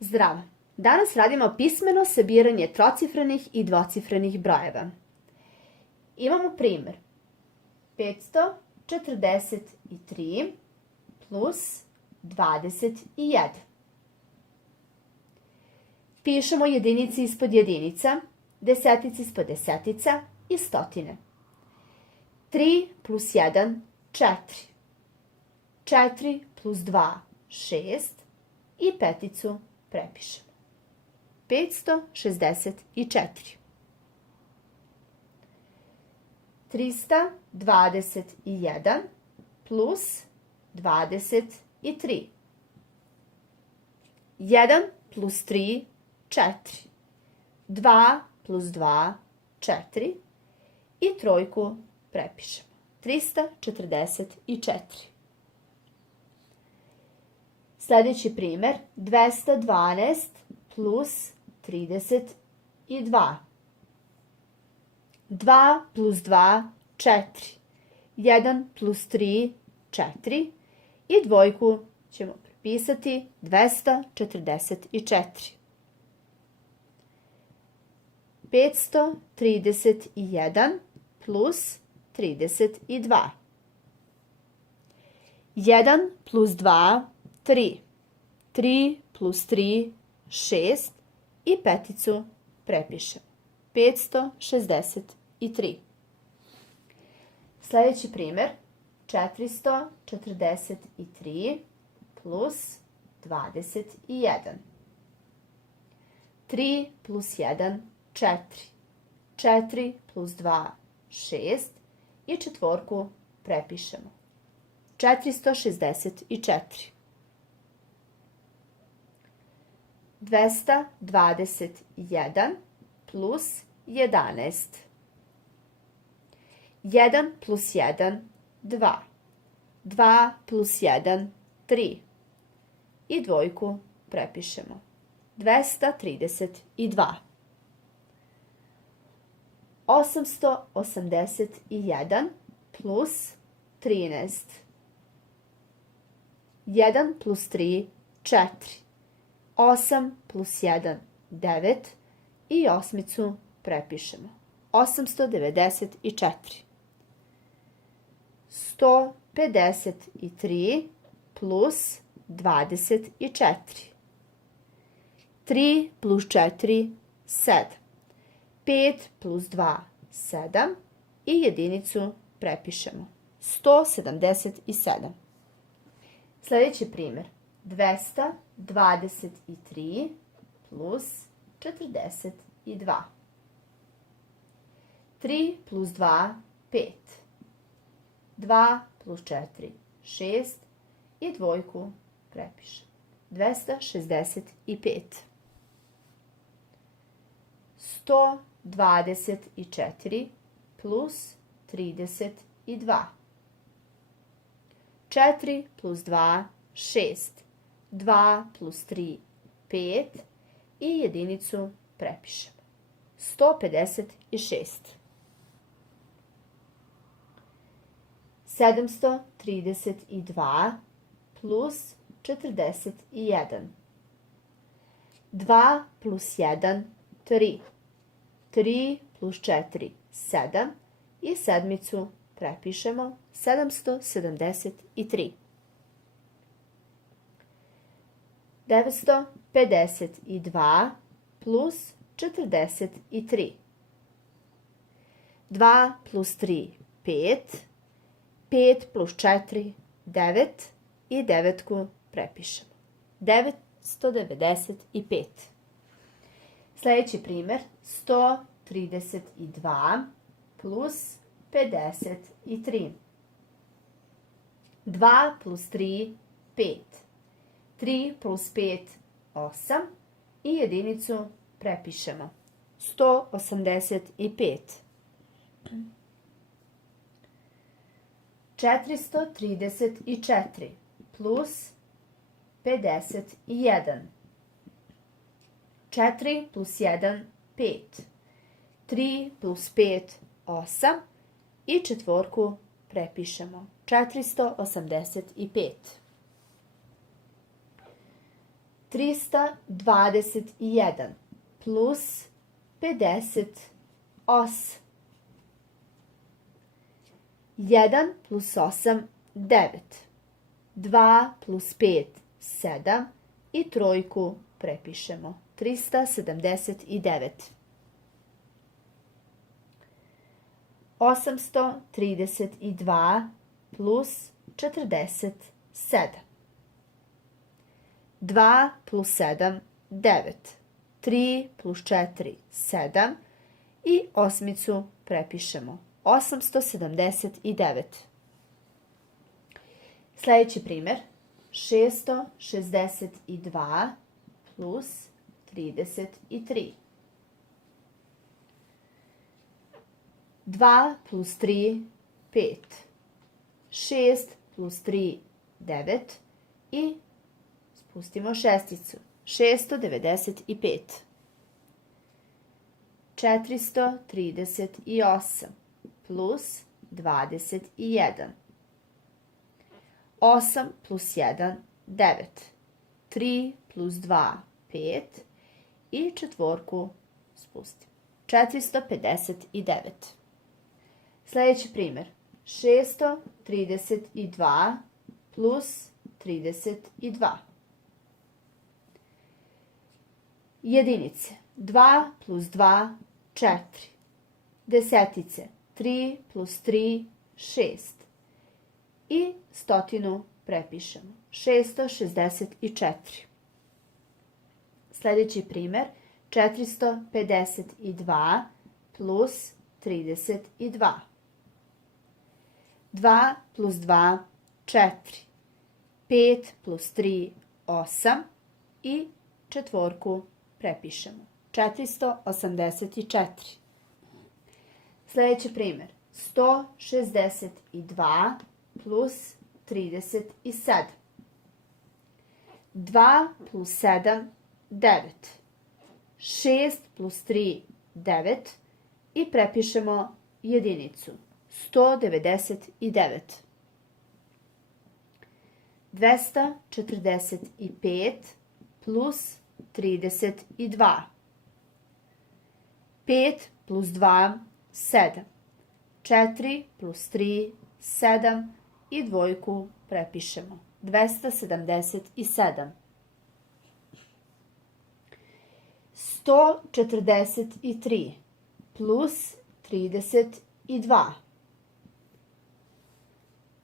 Zdravo! Danas radimo pismeno sabiranje trocifrenih i dvocifrenih brojeva. Imamo primjer 543 plus 21. Pišemo jedinice ispod jedinica, desetice ispod desetica i stotine. 3 plus 1, 4. 4 plus 2, 6 i peticu prepišemo. 564. 321 plus 23. 1 plus 3, 4. 2 plus 2, 4. I trojku prepišemo. 344. Sljedeći primjer, 212 plus 32. 2 plus 2, 4. 1 plus 3, 4. I dvojku ćemo prepisati 244. 531 plus 32. 1 plus 2, 3. 3 plus 3, 6 i peticu prepišemo. 563. Sljedeći primjer, 443 plus 21. 3 plus 1, 4. 4 plus 2, 6 i četvorku prepišemo. 464. 221 plus 11. 1 plus 1, 2. 2 plus 1, 3. I dvojku prepišemo. 232. 881 plus 13. 1 plus 3, 4. 8 plus 1, 9. I osmicu prepišemo. 894. 153 plus 24. 3 plus 4, 7. 5 plus 2, 7. I jedinicu prepišemo. 177. Sljedeći primjer. 223 plus 42. 3 plus 2, 5. 2 plus 4, 6. I dvojku prepišemo. 265. 124 plus 32. 4 plus 2, 6. 2 plus 3, 5. I jedinicu prepišemo. 156. 732 plus 41. 2 plus 1, 3. 3 plus 4, 7. I sedmicu prepišemo. 773. 952 plus 43. 2 plus 3, 5. 5 plus 4, 9. I devetku prepišemo. 995. Sljedeći primjer, 132 plus 53. 2 plus 3, 5. 3 plus 5, 8. I jedinicu prepišemo. 185. 434 plus 51. 4 plus 1, 5. 3 plus 5, 8. I četvorku prepišemo. 485. 321 plus 58. 1 plus 8, 9. 2 plus 5, 7. I trojku prepišemo. 379. 832 plus 47. 2 plus 7, 9. 3 plus 4, 7. I osmicu prepišemo. 879. Sljedeći primjer. 662 plus 33. 2 plus 3, 5. 6 plus 3, 9. I spustimo šesticu. 695. 438 plus 21. 8 plus 1, 9. 3 plus 2, 5. I četvorku spustimo. 459. Sljedeći primjer. 632 plus 32. Jedinice. 2 plus 2, 4. Desetice. 3 plus 3, 6. I stotinu prepišemo. 664. Sljedeći primjer. 452 plus 32. 2 plus 2, 4. 5 plus 3, 8. I četvorku prepišemo. 484. Sljedeći primjer. 162 plus 37. 2 plus 7, 9. 6 plus 3, 9. I prepišemo jedinicu. 199. 245 plus 32. 5 plus 2, 7. 4 plus 3, 7. I dvojku prepišemo. 277. 143 plus 32.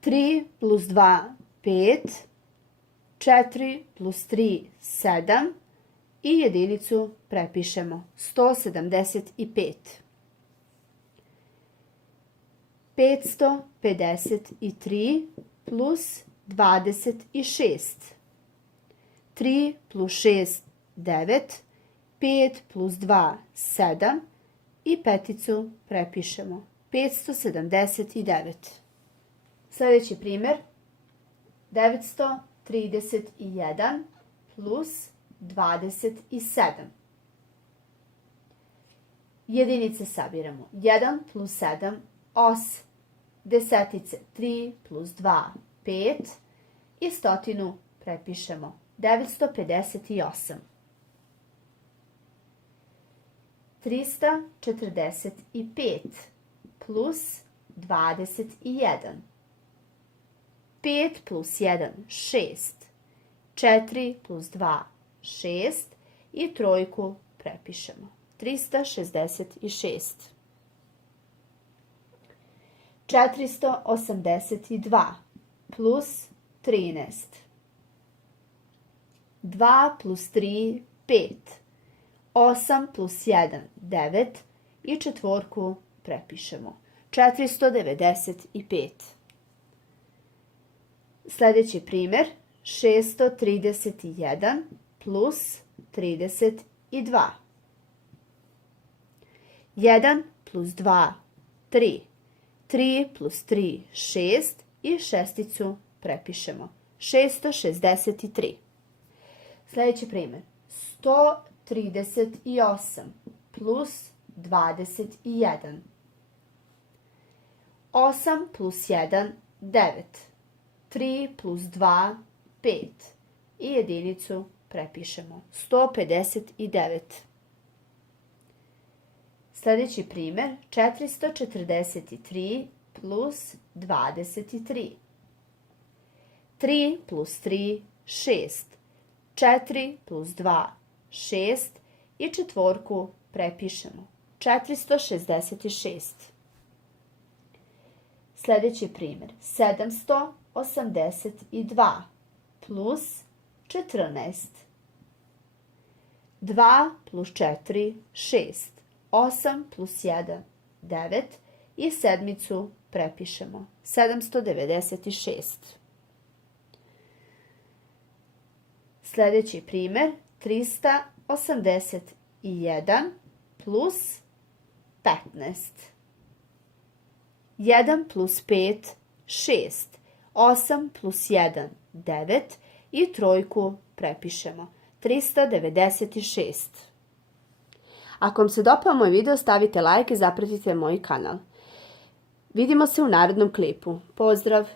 3 plus 2, 5. 4 plus 3, 7. I jedinicu prepišemo. 175. 553 plus 26. 3 plus 6, 9. 5 plus 2, 7. I peticu prepišemo. 579. Sljedeći primjer. 931 plus 27. Jedinice sabiramo. 1 plus 7, 8. Desetice. 3 plus 2, 5. I stotinu prepišemo. 958. 345 plus 21. 5 plus 1, 6. 4 plus 2, 6. I trojku prepišemo. 366. 482 plus 13. 2 plus 3, 5. 8 plus 1, 9. I četvorku prepišemo. 495. Sljedeći primjer. 631 plus 32. 1 plus 2, 3. 3 plus 3, 6. I šesticu prepišemo. 663. Sljedeći primjer. 138 plus 21. 8 plus 1, 9. 3 plus 2, 5. I jedinicu prepišemo. 159. Sljedeći primjer, 443 plus 23. 3 plus 3, 6. 4 plus 2, 6. I četvorku prepišemo. 466. Sljedeći primjer, 782 plus 14. 2 plus 4, 6. 8 plus 1, 9. I sedmicu prepišemo. 796. Sljedeći primjer, 381 plus 15. 1 plus 5, 6. 8 plus 1, 9. I trojku prepišemo. 396. Ako vam se dopao moj video, stavite like i zapratite moj kanal. Vidimo se u narednom klipu. Pozdrav!